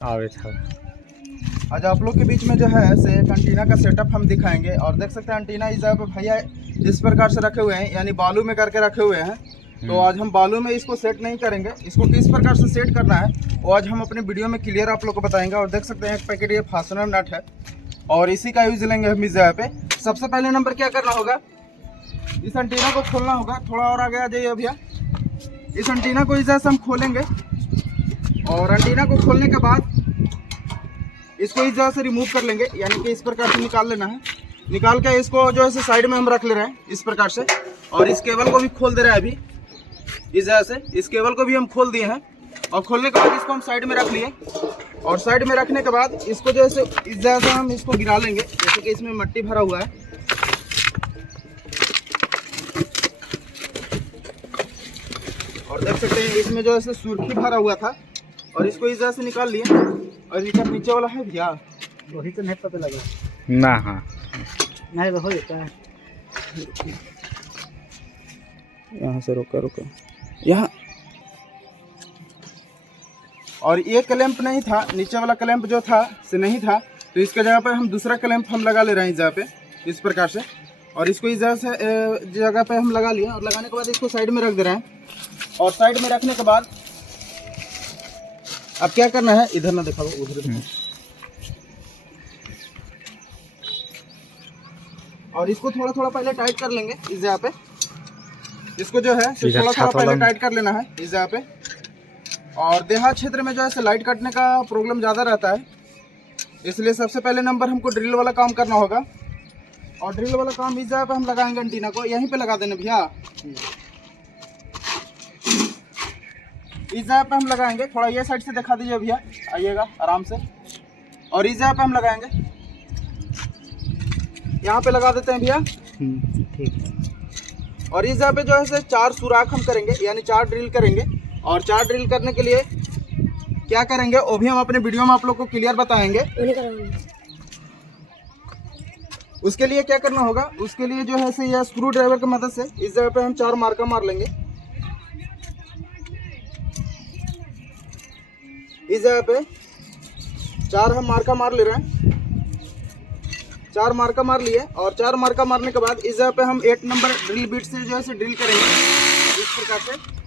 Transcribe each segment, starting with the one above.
आज आप लोग के बीच में जो है से एंटीना का सेटअप हम दिखाएंगे। और देख सकते हैं एंटीना इस जगह पे भैया जिस प्रकार से रखे हुए हैं, यानी बालू में करके रखे हुए हैं। तो आज हम बालू में इसको सेट नहीं करेंगे, इसको किस प्रकार से सेट करना है वो आज हम अपने वीडियो में क्लियर आप लोग को बताएंगे। और देख सकते हैं एक पैकेट ये फास्टनर नट है और इसी का यूज लेंगे हम इस जगह पे। सबसे पहले नंबर क्या करना होगा, इस एंटीना को खोलना होगा। थोड़ा और आगे आ जाइए भैया। इस एंटीना को इस जगह से हम खोलेंगे और एंटीना को खोलने के बाद इसको इस जगह से रिमूव कर लेंगे, यानी कि इस प्रकार से निकाल लेना है। निकाल के इसको जो है साइड में हम रख ले रहे हैं इस प्रकार से। और इस केबल को भी खोल दे रहे हैं अभी इस जगह से। इस केबल को भी हम खोल दिए हैं और खोलने के बाद इसको हम साइड में रख लिए। और साइड में रखने के बाद इसको जो है इस जगह से हम इसको गिरा लेंगे, जैसे कि इसमें मट्टी भरा हुआ है। और देख सकते हैं इसमें जो है सुर्खी भरा हुआ था और इसको इस जगह से निकाल लिए। और इसका नीचे वाला है भैया, वही तो नहीं पता लगा ना। हाँ नहीं हो जाता है। यहाँ से रोका यहाँ। और ये क्लैंप नहीं था, नीचे वाला क्लैंप जो था से नहीं था, तो इसके जगह पे हम दूसरा क्लैंप हम लगा ले रहे हैं इस जगह पे इस प्रकार से। और इसको इस जगह पे हम लगा लिए और लगाने के बाद इसको साइड में रख दे रहे हैं। और साइड में रखने के बाद अब क्या करना है, इधर ना दिखाओ उधर दिखाओ। और इसको थोड़ा थोड़ा पहले टाइट कर लेंगे इस जगह पे। इसको जो है थोड़ा थोड़ा पहले टाइट कर लेना है इस जगह पे। और देहात क्षेत्र में जो है लाइट कटने का प्रॉब्लम ज़्यादा रहता है, इसलिए सबसे पहले नंबर हमको ड्रिल वाला काम करना होगा। और ड्रिल वाला काम इस जगह पे हम लगाएंगे, एंटीना को यहीं पे लगा देना भैया। इस जगह पे हम लगाएंगे, थोड़ा ये साइड से दिखा दीजिए भैया, आइएगा आराम से। और इस जगह पे हम लगाएंगे, यहाँ पे लगा देते हैं भैया। ठीक है। और इस जगह पे जो है 4 सुराख हम करेंगे, यानी 4 ड्रिल करेंगे। और 4 ड्रिल करने के लिए क्या करेंगे वो भी हम अपने वीडियो में आप लोग को क्लियर बताएंगे। उसके लिए क्या करना होगा, उसके लिए जो है यह स्क्रू ड्राइवर की मदद से इस जगह पे हम 4 मार्का मार लेंगे। इस जगह पे 4 हम मार्का मार ले रहे हैं। 4 मार्का मार लिए। और 4 मार्का मारने के बाद इस जगह पे हम 8 नंबर ड्रिल बिट से जो है ड्रिल करेंगे इस प्रकार से।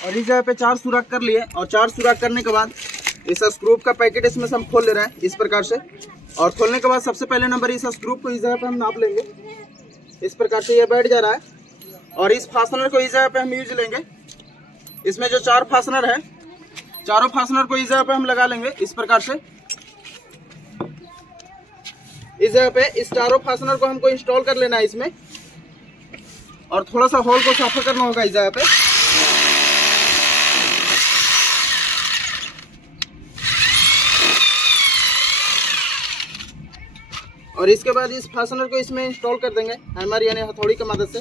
और इस जगह पे 4 सुराख कर लिए। और 4 सुराख करने के बाद इस स्क्रू का पैकेट इसमें से हम खोल ले रहे हैं इस प्रकार से। और खोलने के बाद सबसे पहले नंबर इस स्क्रू को इस जगह पे हम नाप लेंगे इस प्रकार से। ये बैठ जा रहा है। और इस फास्टनर को इस जगह पे हम यूज लेंगे। इसमें जो 4 फास्टनर है, चारों फास्टनर को इस जगह पे हम लगा लेंगे इस प्रकार से। इस जगह पे इस चारों फास्टनर को हमको इंस्टॉल कर लेना है इसमें। और थोड़ा सा होल को साफ करना होगा इस जगह पे। और इसके बाद इस फास्टनर को इसमें इंस्टॉल कर देंगे हैमर यानी हथौड़ी की मदद से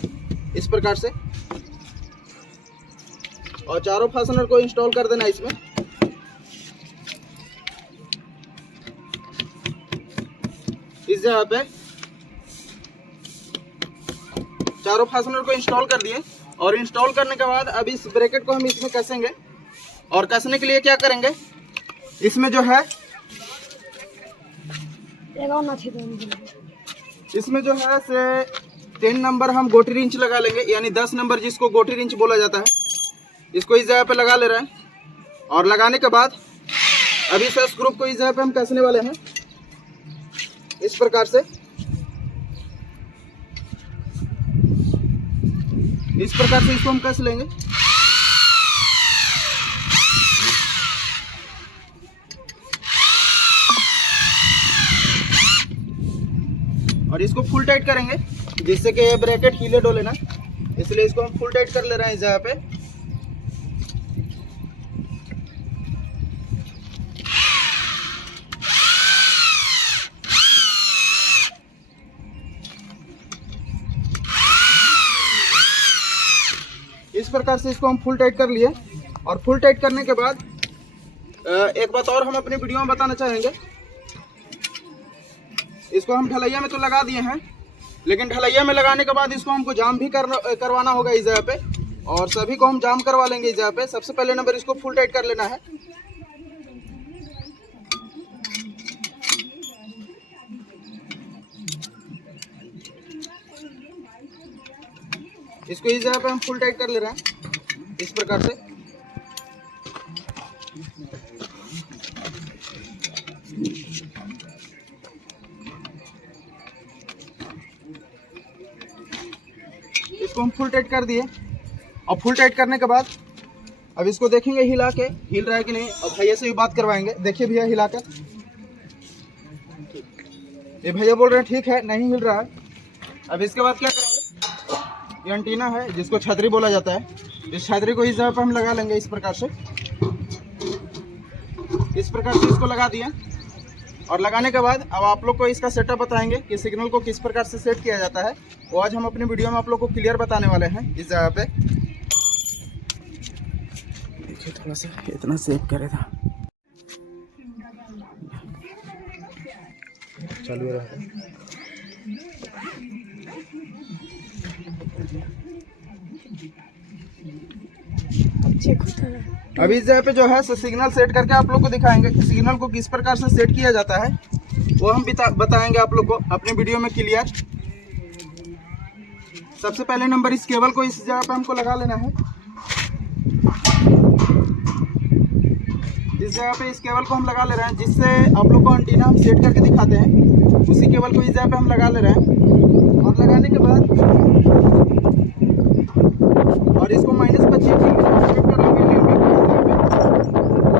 इस प्रकार से। और चारों फास्टनर को इंस्टॉल कर देना इसमें। इस जगह पे चारों फास्टनर को इंस्टॉल कर दिए। और इंस्टॉल करने के बाद अब इस ब्रैकेट को हम इसमें कसेंगे। और कसने के लिए क्या करेंगे, इसमें जो है इसमें जो है से 10 नंबर हम गोटी रिंच लगा लेंगे, यानी 10 नंबर जिसको गोटी रिंच बोला जाता है। इसको इस जगह पे लगा ले रहे हैं और लगाने के बाद अभी से स्क्रू को इस जगह पे हम कसने वाले हैं इस प्रकार से। इस प्रकार से इसको हम कस लेंगे। और इसको फुल टाइट करेंगे जिससे कि ये ब्रैकेट हिले डोले ना, इसलिए इसको हम फुल टाइट कर ले रहे हैं इस जगह पे। इस प्रकार से इसको हम फुल टाइट कर लिए। और फुल टाइट करने के बाद एक बात और हम अपनी वीडियो में बताना चाहेंगे। इसको हम ढलैया में तो लगा दिए हैं, लेकिन ढलैया में लगाने के बाद इसको हमको जाम भी करवाना होगा इस जगह पे, और सभी को हम जाम करवा लेंगे इस जगह पे। सबसे पहले नंबर इसको फुल टाइट कर लेना है। इसको इस जगह पे हम फुल टाइट कर ले रहे हैं इस प्रकार से। इसको हम फुल टाइट कर दिए। और फुल टाइट करने के बाद अब इसको देखेंगे हिला के हिल रहा है कि नहीं। और भैया से भी बात करवाएंगे। देखिए भैया हिलाकर, ये भैया बोल रहे हैं ठीक है, नहीं हिल रहा है। अब इसके बाद क्या करेंगे, ये एंटीना है जिसको छतरी बोला जाता है। इस छतरी को इस जगह पर हम लगा लेंगे इस प्रकार से। इस प्रकार से इसको लगा दिए। और लगाने के बाद अब आप लोग को इसका सेटअप बताएंगे कि सिग्नल को किस प्रकार से सेट किया जाता है। वो आज हम अपनी वीडियो में आप लोग को क्लियर बताने वाले हैं इस जगह पे। देखिए थोड़ा सा इतना सेव करे था, चालू रहा। अभी इस जगह पे जो है सिग्नल सेट करके आप लोग को दिखाएंगे कि सिग्नल को किस प्रकार से सेट किया जाता है। वो हम बताएंगे आप लोग को अपने वीडियो में क्लियर। सबसे पहले नंबर इस केबल को इस जगह पे हमको लगा लेना है। इस जगह पे इस केबल को हम लगा ले रहे हैं, जिससे आप लोग को एंटीना हम सेट करके दिखाते हैं। उसी केबल को इस जगह पे हम लगा ले रहे हैं। और लगाने के बाद और इसको -25 डिग्री पे हम सेट कर लेंगे।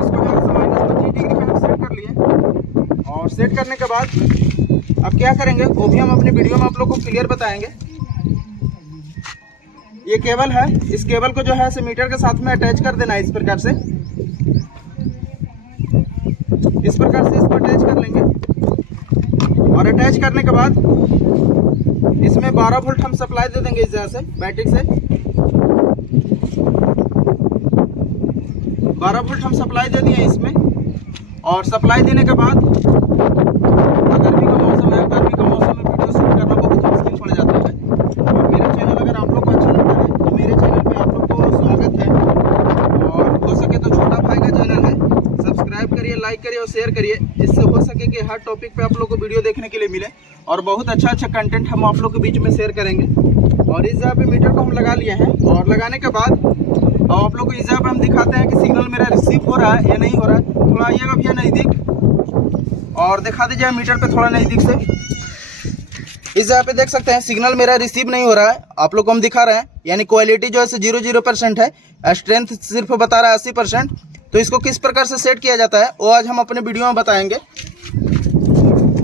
इसको जो है -25 डिग्री पे हम सेट कर लिए। और सेट करने के बाद अब क्या करेंगे वो भी हम अपनी वीडियो में आप लोग को क्लियर बताएंगे। ये केबल है, इस केबल को जो है से मीटर के साथ में अटैच कर देना है इस प्रकार से। इस प्रकार से इसको अटैच कर लेंगे। और अटैच करने के बाद इसमें 12 वोल्ट हम सप्लाई दे देंगे इस जगह से बैटरी से। 12 वोल्ट हम सप्लाई दे दिए इसमें। और सप्लाई देने के बाद गर्मी का मौसम है, गर्मी का मौसम में वीडियो शूट करना बहुत मुश्किल पड़ जाता है। और मेरा चैनल अगर आप लोग को अच्छा लगता है तो मेरे चैनल पे आप लोग को स्वागत है। और हो सके तो छोटा भाई का चैनल है, सब्सक्राइब करिए, लाइक करिए और शेयर करिए, जिससे हो सके कि हर टॉपिक पे आप लोग को वीडियो देखने के लिए मिले। और बहुत अच्छा कंटेंट हम आप लोग के बीच में शेयर करेंगे। और इस जगह पे मीटर को हम लगा लिए हैं। और लगाने के बाद अब आप लोग को इस जगह पे हम दिखाते हैं कि सिग्नल मेरा रिसीव हो रहा है या नहीं हो रहा है। थोड़ा आइएगा भैया नज़दीक और दिखा दीजिए मीटर पे थोड़ा नज़दीक से। इस जगह पे देख सकते हैं सिग्नल मेरा रिसीव नहीं हो रहा है। आप लोग को हम दिखा रहे हैं, यानी क्वालिटी जो है 0% है, स्ट्रेंथ सिर्फ बता रहा है 80%। तो इसको किस प्रकार से सेट किया जाता है वो आज हम अपने वीडियो में बताएंगे।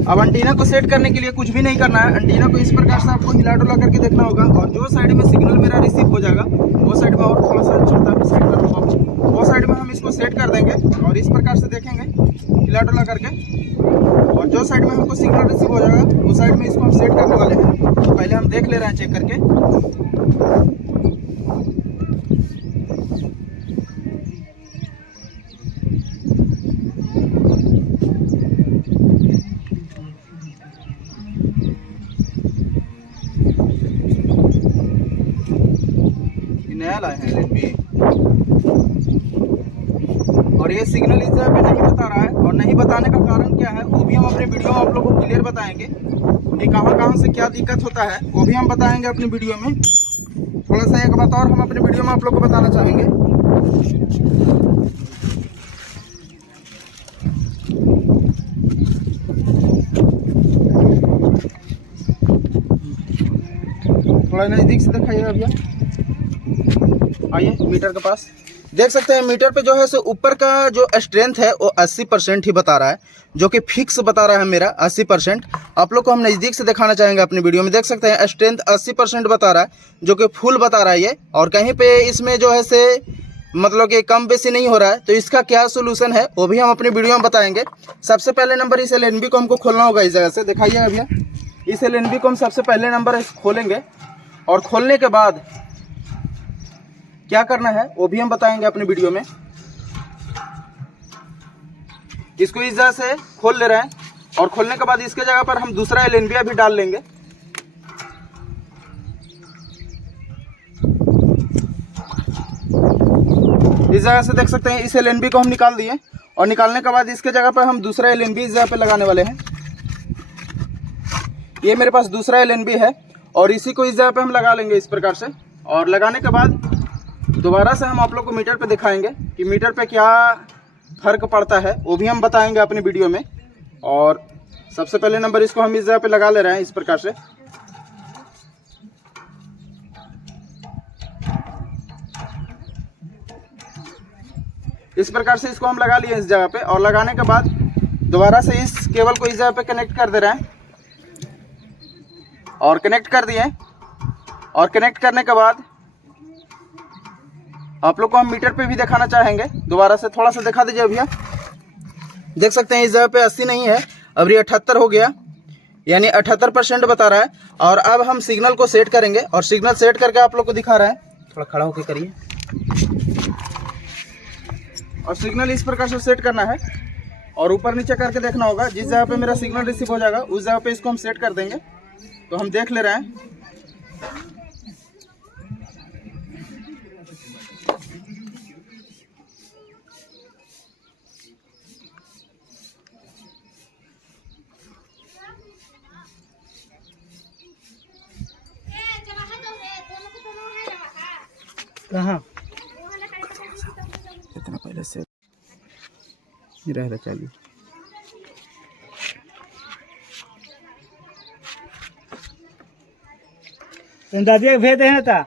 अब एंटीना को सेट करने के लिए कुछ भी नहीं करना है। एंटीना को इस प्रकार से आपको हिला डुला करके देखना होगा। और जो साइड में सिग्नल मेरा रिसीव हो जाएगा वो साइड में, और थोड़ा सा छोटा भी साइड कर दूँगा, वो साइड में हम इसको सेट कर देंगे। और इस प्रकार से देखेंगे हिला डुला करके। और जो साइड में हमको सिग्नल रिसीव हो जाएगा वो साइड में इसको हम सेट करने वाले हैं। तो पहले हम देख ले रहे हैं चेक करके। नया लाए हैं LNB। और ये सिग्नल इस जगह पे नहीं बता रहा है। और नहीं बताने का कारण क्या है वो भी हम अपने वीडियो में आप लोगों को क्लियर बताएंगे। कि कहाँ कहाँ से क्या दिक्कत होता है, वो भी हम बताएंगे अपनी वीडियो में। थोड़ा सा एक बात और हम अपनी वीडियो में आप लोग को बताना चाहेंगे। थोड़ा नज़दीक से दिखाइएगा भैया, आइए मीटर के पास। देख सकते हैं मीटर पे जो है सो ऊपर का जो स्ट्रेंथ है वो 80% ही बता रहा है, जो कि फिक्स बता रहा है मेरा 80%। आप लोग को हम नज़दीक से दिखाना चाहेंगे अपनी वीडियो में। देख सकते हैं स्ट्रेंथ 80% बता रहा है, जो कि फुल बता रहा है ये। और कहीं पे इसमें जो है से मतलब कि कम बेसी नहीं हो रहा है, तो इसका क्या सोल्यूशन है वो भी हम अपनी वीडियो में बताएंगे। सबसे पहले नंबर इस LNB को हमको खोलना होगा इस जगह से, दिखाइएगा भैया। इस LNB को हम सबसे पहले नंबर खोलेंगे, और खोलने के बाद क्या करना है वो भी हम बताएंगे अपनी वीडियो में। इसको इस जगह से खोल ले रहे हैं, और खोलने के बाद इसके जगह पर हम दूसरा LNB भी डाल लेंगे। इस जगह से देख सकते हैं इस LNB को हम निकाल दिए, और निकालने के बाद इसके जगह पर हम दूसरा LNB इस जगह पे लगाने वाले हैं। ये मेरे पास दूसरा LNB है, और इसी को इस जगह पे हम लगा लेंगे इस प्रकार से। और लगाने के बाद दोबारा से हम आप लोग को मीटर पे दिखाएंगे कि मीटर पे क्या फ़र्क पड़ता है, वो भी हम बताएंगे अपनी वीडियो में। और सबसे पहले नंबर इसको हम इस जगह पे लगा ले रहे हैं इस प्रकार से। इस प्रकार से इसको हम लगा लिए इस जगह पे, और लगाने के बाद दोबारा से इस केबल को इस जगह पे कनेक्ट कर दे रहे हैं, और कनेक्ट कर दिए। और कनेक्ट करने के बाद आप लोग को हम मीटर पे भी दिखाना चाहेंगे। दोबारा से थोड़ा सा दिखा दीजिए भैया। देख सकते हैं इस जगह पे 80 नहीं है, अब ये 78 हो गया, यानी 78% बता रहा है। और अब हम सिग्नल को सेट करेंगे, और सिग्नल सेट करके आप लोग को दिखा रहे हैं। थोड़ा खड़ा होकर करिए। और सिग्नल इस प्रकार से सेट करना है, और ऊपर नीचे करके देखना होगा। जिस जगह पे मेरा सिग्नल रिसीव हो जाएगा उस जगह पे इसको हम सेट कर देंगे। तो हम देख ले रहे हैं। कहाँ इतना पहले से रहना चाहिए। दादी के भेज देना था।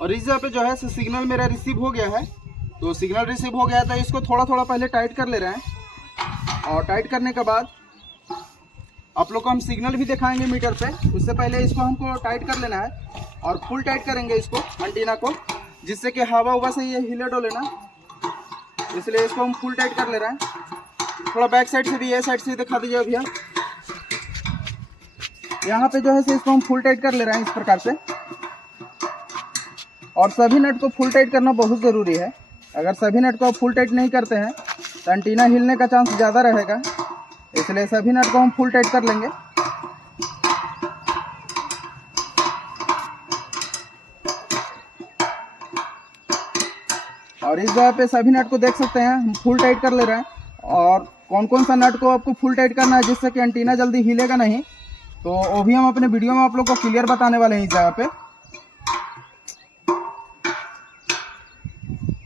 और इस जगह पे जो है सिग्नल मेरा रिसीव हो गया है। तो सिग्नल रिसीव हो गया था, इसको थोड़ा थोड़ा पहले टाइट कर ले रहे हैं। और टाइट करने के बाद आप लोग को हम सिग्नल भी दिखाएंगे मीटर पे। उससे पहले इसको हमको टाइट कर लेना है, और फुल टाइट करेंगे इसको एंटीना को, जिससे कि हवा हुआ से ये हिले डोले ना, इसलिए इसको हम फुल टाइट कर ले रहे हैं। थोड़ा बैक साइड से भी, ये साइड से दिखा दीजिए भैया। यहाँ पे जो है इसको हम फुल टाइट कर ले रहे हैं इस प्रकार से। और सभी नट को फुल टाइट करना बहुत ज़रूरी है। अगर सभी नट को फुल टाइट नहीं करते हैं तो एंटीना हिलने का चांस ज़्यादा रहेगा, इसलिए सभी नट को हम फुल टाइट कर लेंगे। और इस जगह पे सभी नट को देख सकते हैं हम फुल टाइट कर ले रहे हैं। और कौन कौन सा नट को आपको फुल टाइट करना है जिससे कि एंटीना जल्दी हिलेगा नहीं, तो वो भी हम अपने वीडियो में आप लोग को क्लियर बताने वाले हैं। इस जगह पे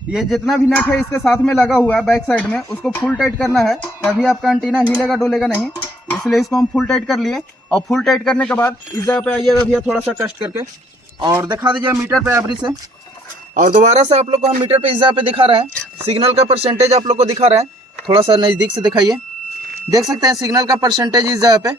ये जितना भी नट है इसके साथ में लगा हुआ है बैक साइड में, उसको फुल टाइट करना है, तभी आपका एंटीना हिलेगा डोलेगा नहीं। इसलिए इसको हम फुल टाइट कर लिए। और फुल टाइट करने के बाद इस जगह पे आइएगा भैया, थोड़ा सा कष्ट करके और दिखा दीजिए मीटर पे एवरेज से। और दोबारा से आप लोग को हम मीटर पे इस जगह पे दिखा रहे हैं, सिग्नल का परसेंटेज आप लोग को दिखा रहे हैं। थोड़ा सा नज़दीक से दिखाइए। देख सकते हैं सिग्नल का परसेंटेज इस जगह पे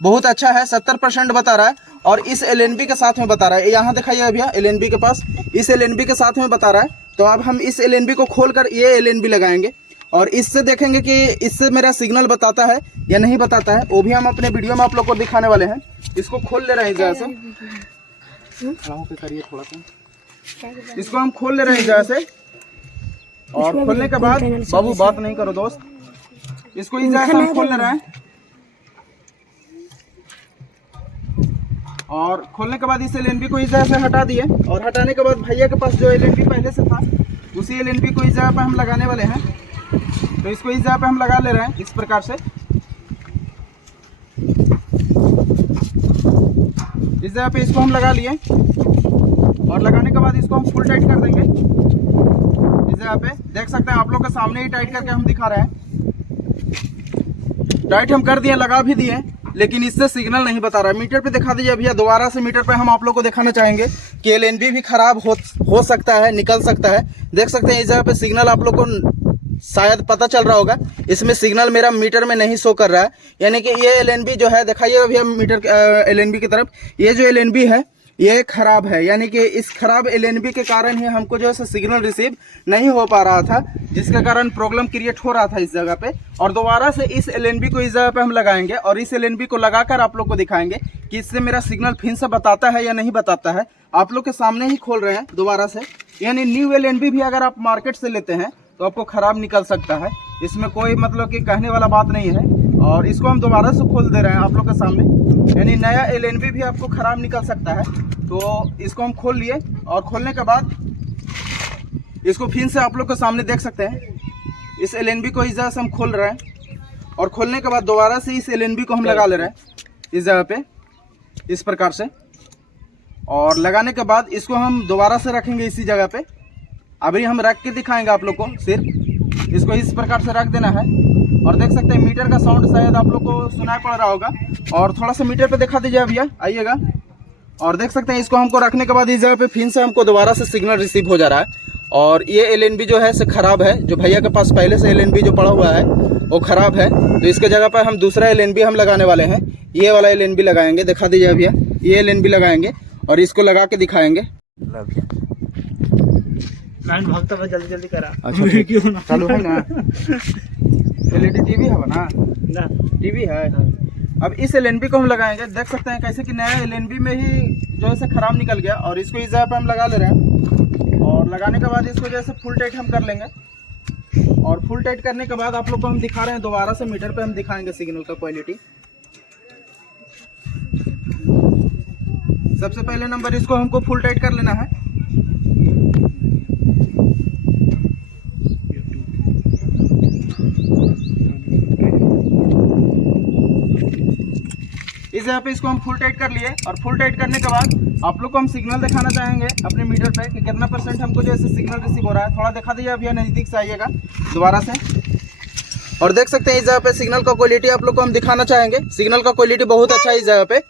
बहुत अच्छा है, 70% बता रहा है। और इस LNB के साथ में बता रहा है, यहाँ दिखाइए भैया LNB के पास, इस LNB के साथ में बता रहा है। तो अब हम इस LNB को खोल कर ये LNB लगाएंगे, और इससे देखेंगे कि इससे मेरा सिग्नल बताता है या नहीं बताता है, वो भी हम अपने वीडियो में आप लोग को दिखाने वाले हैं। इसको खोल ले रहे हैं इस जगह से, खड़ा होकर करिए थोड़ा सा। इसको हम खोल ले रहे हैं इस जगह से, और खोलने के बाद बाबू बात नहीं करो दोस्त, इसको इस जगह से हम खोल ले रहे हैं। और खोलने के बाद इस LNB को इस जगह से हटा दिए, और हटाने के बाद भैया के पास जो LNB पहले से था उसी एलएनबी को इस जगह पे हम लगाने वाले हैं। तो इसको इस जगह पे हम लगा ले रहे हैं इस प्रकार से। इस जगह पे इसको हम लगा लिए और लगाने के बाद इसको हम फुल टाइट कर देंगे। इस जगह पे देख सकते हैं आप लोग के सामने ही टाइट करके हम दिखा रहे हैं। टाइट हम कर दिए, लगा भी दिए, लेकिन इससे सिग्नल नहीं बता रहा है। मीटर पे दिखा दीजिए भैया दोबारा से। मीटर पे हम आप लोग को दिखाना चाहेंगे कि एलएनबी भी खराब हो सकता है, निकल सकता है। देख सकते हैं इस जगह पे सिग्नल आप लोग को शायद पता चल रहा होगा, इसमें सिग्नल मेरा मीटर में नहीं शो कर रहा है। यानी कि ये एलएनबी जो है, दिखाइए भैया मीटर एलएनबी की तरफ, ये जो एलएनबी है ये खराब है। यानी कि इस खराब एलएनबी के कारण ही हमको जो है सिग्नल रिसीव नहीं हो पा रहा था, जिसके कारण प्रॉब्लम क्रिएट हो रहा था इस जगह पे। और दोबारा से इस एलएनबी को इस जगह पे हम लगाएंगे और इस एलएनबी को लगाकर आप लोग को दिखाएंगे कि इससे मेरा सिग्नल फिर से बताता है या नहीं बताता है। आप लोग के सामने ही खोल रहे हैं दोबारा से। यानी न्यू एलएनबी भी अगर आप मार्केट से लेते हैं तो आपको खराब निकल सकता है, इसमें कोई मतलब कि कहने वाला बात नहीं है। और इसको हम दोबारा से खोल दे रहे हैं आप लोग के सामने। यानी नया एलएनबी भी आपको खराब निकल सकता है। तो इसको हम खोल लिए और खोलने के बाद इसको फिर से आप लोग के सामने देख सकते हैं। इस एलएनबी को इस जगह से हम खोल रहे हैं और खोलने के बाद दोबारा से इस एलएनबी को हम लगा ले रहे हैं इस जगह पे इस प्रकार से। और लगाने के बाद इसको हम दोबारा से रखेंगे इसी जगह पे। अभी हम रख के दिखाएंगे आप लोग को। सिर्फ इसको इस प्रकार से रख देना है और देख सकते हैं मीटर का साउंड शायद आप लोग को सुनाई पड़ रहा होगा। और थोड़ा सा मीटर पे दिखा दीजिए भैया, आइएगा। और देख सकते हैं इसको हमको रखने के बाद इस जगह पे फिर से हमको दोबारा से सिग्नल रिसीव हो जा रहा है। और ये एलएनबी जो है से खराब है। जो भैया के पास पहले से एलएनबी जो पड़ा हुआ है वो खराब है। तो इसके जगह पर हम दूसरा एलएनबी हम लगाने वाले हैं। ये वाला एलएनबी लगाएंगे, दिखा दीजिए भैया। ये एलएनबी लगाएंगे और इसको लगा के दिखाएंगे। लाइन भागता हुआ जल्दी जल्दी करा। अच्छा क्यों ना चालू है ना? एलईडी टीवी है ना? ना टीवी है। अब इस एलएनबी को हम लगाएंगे। देख सकते हैं कैसे कि नया एलएनबी में ही जो है खराब निकल गया। और इसको इस जगह पे हम लगा ले रहे हैं और लगाने के बाद इसको जैसे फुल टाइट हम कर लेंगे। और फुल टाइट करने के बाद आप लोग को हम दिखा रहे हैं दोबारा से मीटर पे हम दिखाएंगे सिग्नल का क्वालिटी। सबसे पहले नंबर इसको हमको फुल टाइट कर लेना है। इस जगह पे इसको हम फुल टाइट कर लिए और फुल टाइट करने के बाद आप लोग को हम सिग्नल दिखाना चाहेंगे अपने मीटर पे कि कितना % हमको जो है सिग्नल रिसीव हो रहा है। थोड़ा दिखा दीजिए अभी, नज़दीक से आइएगा दोबारा से। और देख सकते हैं इस जगह पे सिग्नल का क्वालिटी आप लोग को हम दिखाना चाहेंगे। सिग्नल का क्वालिटी बहुत अच्छा है इस जगह पे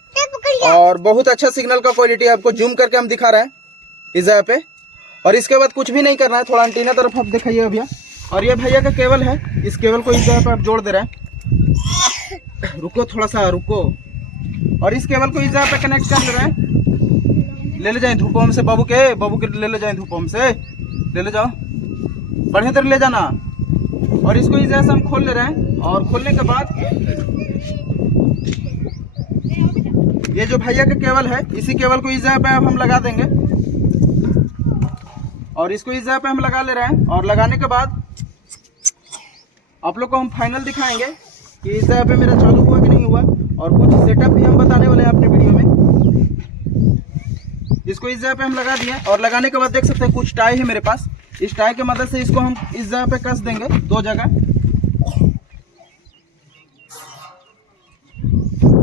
और बहुत अच्छा सिग्नल का क्वालिटी आपको जूम करके हम दिखा रहे हैं इस जगह पे। और इसके बाद कुछ भी नहीं करना है। थोड़ा एंटीना तरफ आप दिखाइए भैया। और ये भैया का केबल है, इस केबल को इस जगह पे आप जोड़ दे रहे हैं। रुको थोड़ा सा रुको। और इस केबल को इस जगह पे कनेक्ट कर ले रहे हैं। ले जाएं धूपों से बाबू के ले जाएं धूपों से ले जाओ, बढ़िया तरह ले जाना। और इसको इस जगह से हम खोल ले रहे हैं और खोलने के बाद ये जो भैया का केबल है इसी केबल को इस जगह पे अब हम लगा देंगे। और इसको इस जगह पे हम लगा ले रहे हैं और लगाने के बाद आप लोग को हम फाइनल दिखाएंगे कि इस जगह पे मेरा चालू हुआ कि नहीं हुआ। और कुछ सेटअप भी हम बताने वाले हैं अपने वीडियो में। इसको इस जगह पे हम लगा दिए और लगाने के बाद देख सकते हैं कुछ टाई है मेरे पास। इस टाई की मदद से इसको हम इस जगह पे कस देंगे 2 जगह।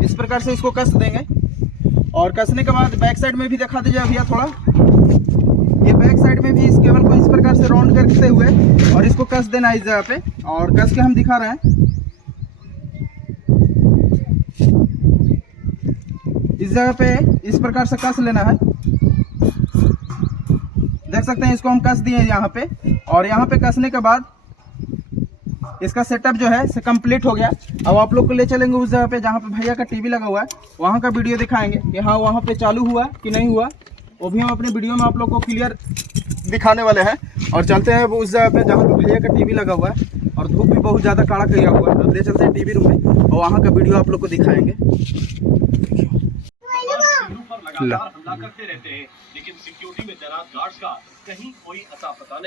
इस प्रकार से इसको कस देंगे। और कसने के बाद बैक साइड में भी दिखा दीजिए भैया थोड़ा। ये बैक साइड में भी इस केबल को इस प्रकार से राउंड करते हुए और इसको कस देना है इस जगह पे। और कस के हम दिखा रहे हैं। इस जगह पे इस प्रकार से कस लेना है। देख सकते हैं इसको हम कस दिए यहाँ पे। और यहाँ पे कसने के बाद इसका सेटअप जो है से कंप्लीट हो गया। अब आप लोग को ले चलेंगे उस जगह पे जहाँ पे भैया का टीवी लगा हुआ है, वहाँ का वीडियो दिखाएंगे कि हाँ वहाँ पे चालू हुआ कि नहीं हुआ। वो भी हम अपने वीडियो में आप लोग को क्लियर दिखाने वाले हैं। और चलते हैं उस जगह पे जहाँ पे भैया का टीवी लगा हुआ है और धूप भी बहुत ज़्यादा कड़ा किया हुआ है। अब ले चलते हैं टीवी रूम में और वहाँ का वीडियो आप लोग को दिखाएंगे।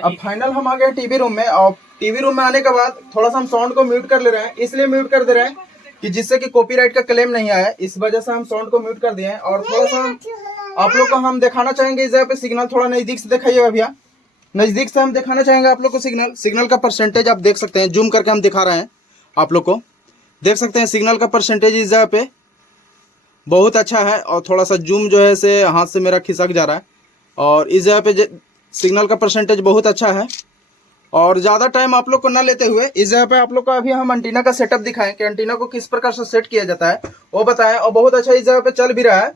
अब फाइनल हम आ गए टीवी रूम में। और टीवी रूम में आने के बाद थोड़ा सा हम साउंड को म्यूट कर ले रहे हैं। इसलिए म्यूट कर दे रहे हैं कि जिससे कि कॉपीराइट का क्लेम नहीं आया, इस वजह से हम साउंड को म्यूट कर दिए हैं। और थोड़ा सा आप लोग को हम दिखाना चाहेंगे इस जगह पे सिग्नल। थोड़ा नजदीक से दिखाइएगा भैया। नज़दीक से हम दिखाना चाहेंगे आप लोग को सिग्नल का परसेंटेज आप देख सकते हैं, जूम करके हम दिखा रहे हैं आप लोग को। देख सकते हैं सिग्नल का परसेंटेज इस जगह पे बहुत अच्छा है, और थोड़ा सा जूम जो है से हाथ से मेरा खिसक जा रहा है, और इस जगह पे सिग्नल का परसेंटेज बहुत अच्छा है। और ज़्यादा टाइम आप लोग को ना लेते हुए इस जगह पे आप लोग को अभी हम एंटीना का सेटअप दिखाएं कि एंटीना को किस प्रकार से सेट किया जाता है वो बताएं, और बहुत अच्छा इस जगह पे चल भी रहा है।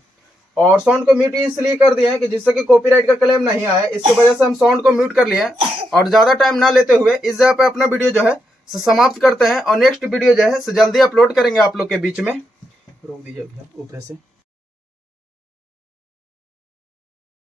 और साउंड को म्यूट इसलिए कर दिए हैं कि जिससे कि कॉपीराइट का क्लेम नहीं आए, इसकी वजह से हम साउंड को म्यूट कर लिए हैं। और ज़्यादा टाइम ना लेते हुए इस जगह पे अपना वीडियो जो है समाप्त करते हैं, और नेक्स्ट वीडियो जो है जल्दी अपलोड करेंगे आप लोग के बीच में। रोक दीजिए भैया ऊपर से।